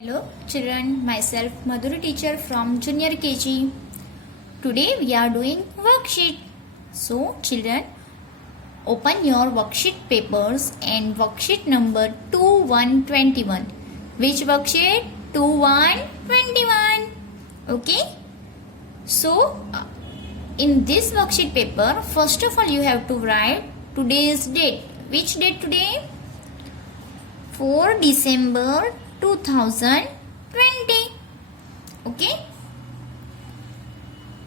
Hello children, myself Madhuri teacher from junior KG. Today we are doing worksheet. So children, open your worksheet papers and worksheet number 2121. Which worksheet? 2121. Okay. So in this worksheet paper, first of all you have to write today's date. Which date today? 4 December 2020. Okay.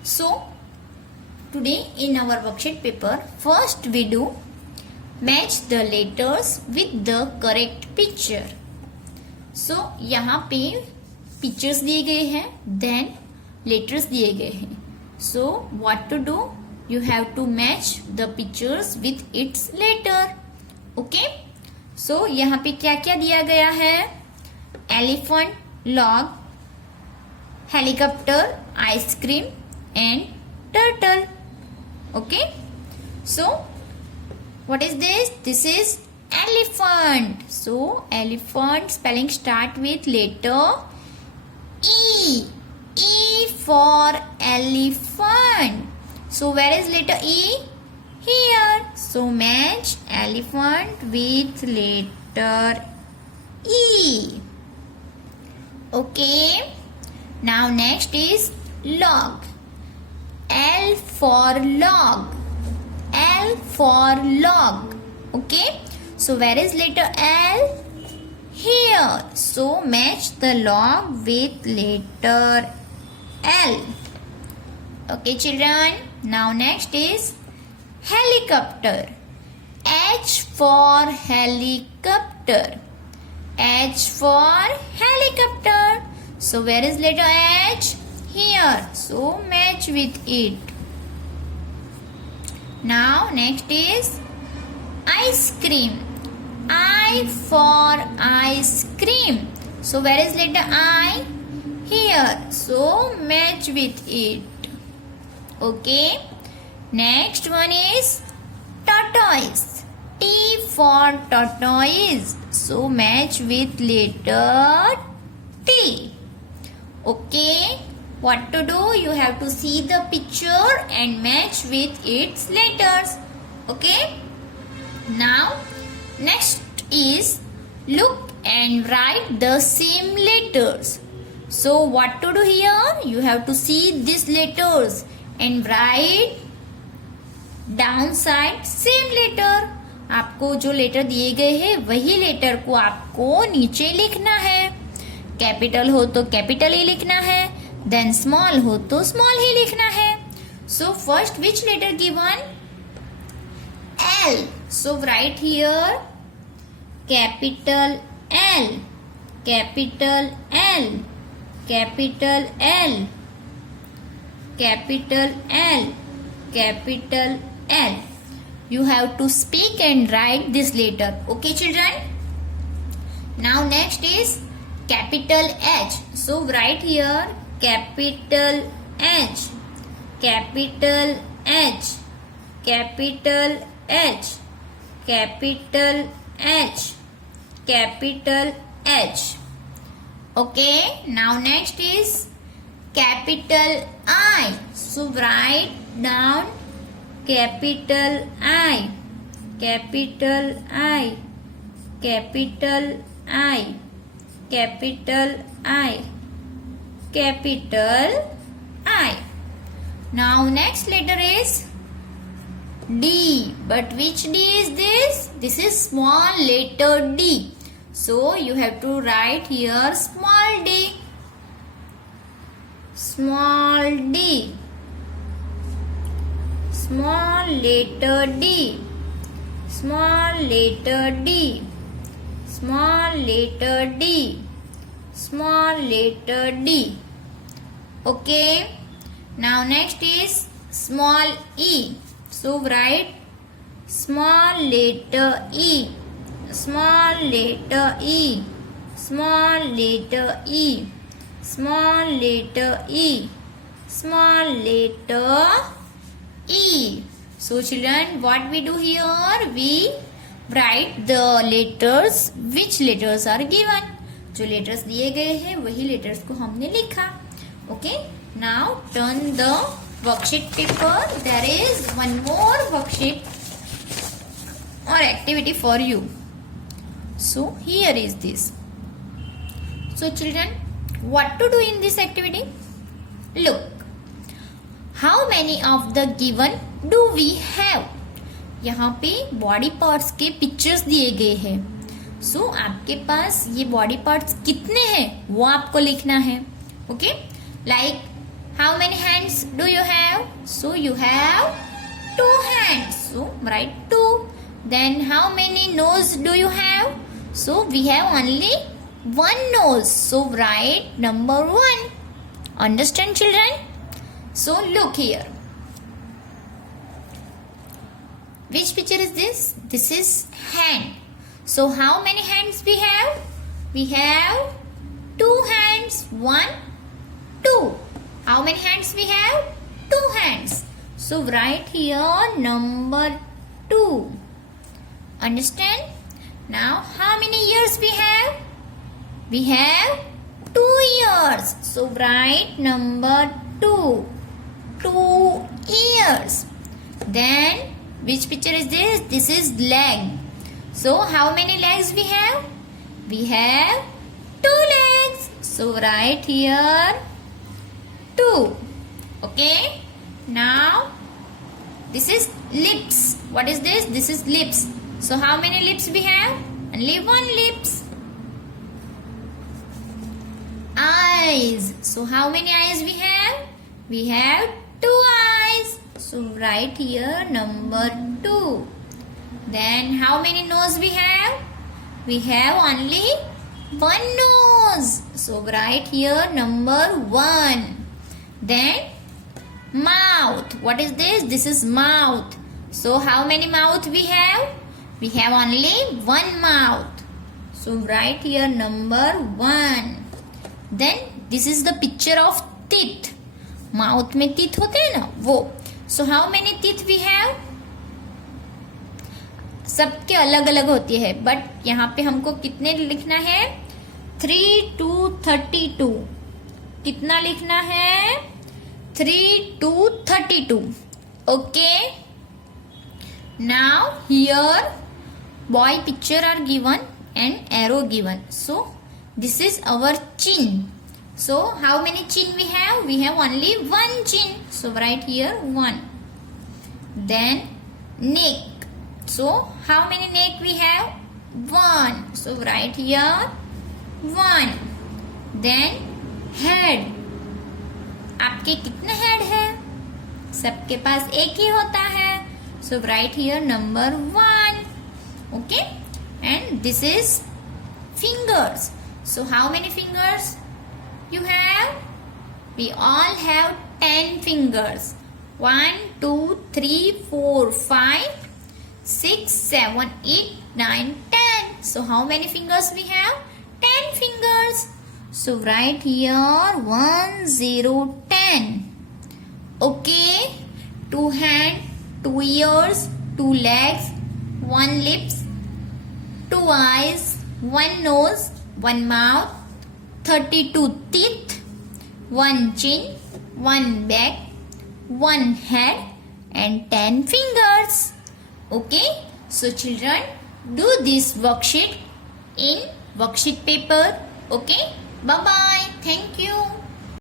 So today in our worksheet paper, first we do match the letters with the correct picture. So यहाँ पे pictures दिए गए हैं, then letters दिए गए हैं. So what to do? You have to match the pictures with its letter. Okay. So यहाँ पे क्या क्या दिया गया है? Elephant, log, helicopter, ice cream and turtle. Okay. So what is this? This is elephant. So elephant spelling start with letter E. E for elephant. So where is letter E? Here. So match elephant with letter E. Okay. Now next is log. L for log. L for log. Okay. So where is letter L? Here. So match the log with letter L. Okay children. Now next is helicopter. H for helicopter. H for helicopter. So where is letter H? Here. So match with it. Now next is ice cream. I for ice cream. So where is letter I? Here. So match with it. Okay. Next one is tortoise. T for tortoise. So match with letter T. Okay. What to do? You have to see the picture and match with its letters. Okay. Now next is look and write the same letters. So what to do here? You have to see these letters and write down side same letter. आपको जो letter दिए गए हैं वही letter को आपको नीचे लिखना है. कैपिटल हो तो कैपिटल ही लिखना है, देन स्मॉल हो तो स्मॉल ही लिखना है. So first which letter given? L. So write here capital L, capital L, capital L, capital L, capital L. You have to speak and write this letter. Okay children. Now next is capital H. So write here capital H, capital H, capital H, capital H, capital H. Okay. Now next is capital I. So write down capital I, capital I, capital I, capital I, capital I. Now next letter is D. But which D is this? This is small letter D. So you have to write here small d. Small d. Small letter D. Small letter D. Small letter D. Small letter D. Okay. Now next is small e. So write small letter E. Small letter E. Small letter E. Small letter E. Small letter E. So children, what we do here? We write the letters, which letters are given. जो letters दिए गए हैं वही letters को हमने लिखा. Okay, now turn the worksheet paper. There is one more worksheet or activity for you. So here is this. So children, what to do in this activity? Look, how many of the given do we have? यहाँ पे body parts के pictures दिए गए हैं. सो आपके पास ये body parts कितने हैं वो आपको लिखना है. Okay, like how many hands do you have? So you have 2 hands. So write 2. Then how many nose do you have? So we have only 1 nose. So write number 1. Understand children? So look here. Which picture is this? This is hand. So how many hands we have? We have 2 hands. 1, 2. How many hands we have? 2 hands. So write here number 2. Understand? Now how many ears we have? We have 2 ears. So write number 2. 2 ears. Then which picture is this? This is leg. So how many legs we have? We have 2 legs. So write here 2. Okay. Now this is lips. What is this? This is lips. So how many lips we have? Only 1 lips. Eyes. So how many eyes we have? We have 2 eyes. So write here number 2. Then how many nose we have? We have only 1 nose. So write here number 1. Then mouth. What is this? This is mouth. So how many mouth we have? We have only 1 mouth. So write here number 1. Then this is the picture of teeth. Mouth में teeth होते हैं ना वो. So how many teeth we have? सबके अलग अलग होती है, बट यहाँ पे हमको कितने लिखना है? 3 to 32. कितना लिखना है? 3 to 32. Okay. Now here boy picture are given and arrow given. So this is our chin. So how many chin we have? We have only 1 chin. So write here 1. Then neck. So how many neck we have? 1. So write here 1. Then head. आपके कितने head है? सबके पास एक ही होता है. So write here number 1. Okay, and this is fingers. So how many fingers you have? We all have 10 fingers. 1, 2, 3, 4, 5, 6, 7, 8, 9, 10. So how many fingers we have? 10 fingers. So write here 1, 0, 10. Okay, 2 hands, 2 ears, 2 legs, 1 lips, 2 eyes, 1 nose, 1 mouth, 32 teeth, 1 chin, 1 back, 1 head and 10 fingers. Okay, so children, do this worksheet in worksheet paper. Okay, bye bye. Thank you.